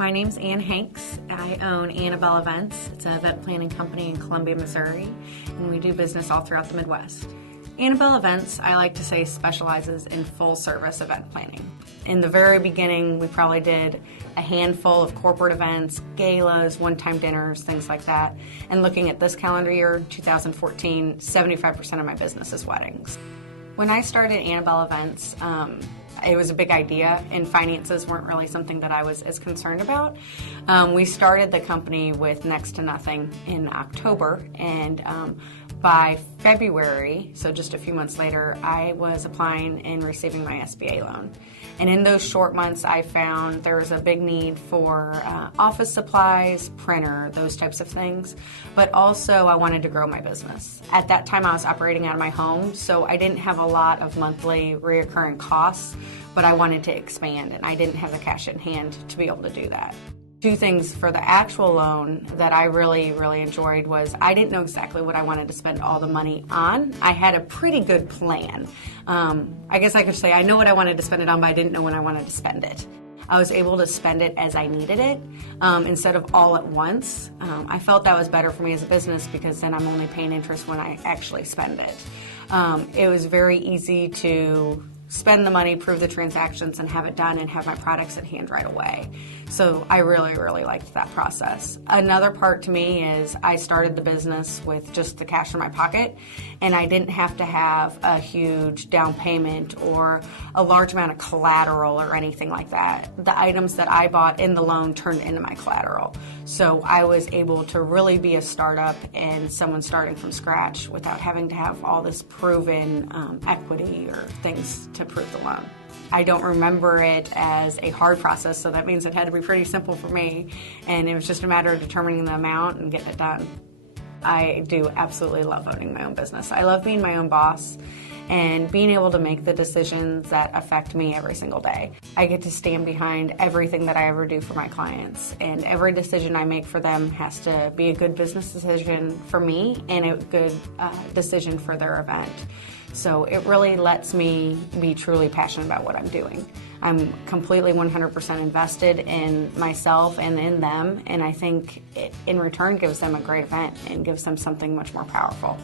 My name's Ann Hanks. I own AnnaBelle Events. It's an event planning company in Columbia, Missouri, and we do business all throughout the Midwest. AnnaBelle Events, I like to say, specializes in full-service event planning. In the very beginning, we probably did a handful of corporate events, galas, one-time dinners, things like that. And looking at this calendar year, 2014, 75% of my business is weddings. When I started AnnaBelle Events, it was a big idea, and finances weren't really something that I was as concerned about. We started the company with next to nothing in October, and by February, so just a few months later, I was applying and receiving my SBA loan. And in those short months, I found there was a big need for office supplies, printer, those types of things. But also, I wanted to grow my business. At that time, I was operating out of my home, so I didn't have a lot of monthly recurring costs, but I wanted to expand, and I didn't have the cash in hand to be able to do that. Two things for the actual loan that I really enjoyed was I didn't know exactly what I wanted to spend all the money on. I had a pretty good plan. I guess I could say I know what I wanted to spend it on, but I didn't know when I wanted to spend it. I was able to spend it as I needed it instead of all at once. I felt that was better for me as a business because then I'm only paying interest when I actually spend it. It was very easy to spend the money, prove the transactions, and have it done and have my products in hand right away. So I really liked that process. Another part to me is I started the business with just the cash in my pocket, and I didn't have to have a huge down payment or a large amount of collateral or anything like that. The items that I bought in the loan turned into my collateral. So I was able to really be a startup and someone starting from scratch without having to have all this proven equity or things to prove the loan. I don't remember it as a hard process, so that means it had to be pretty simple for me, and it was just a matter of determining the amount and getting it done. I do absolutely love owning my own business. I love being my own boss and being able to make the decisions that affect me every single day. I get to stand behind everything that I ever do for my clients, and every decision I make for them has to be a good business decision for me and a good decision for their event. So it really lets me be truly passionate about what I'm doing. I'm completely 100% invested in myself and in them, and I think it in return gives them a great event and gives them something much more powerful.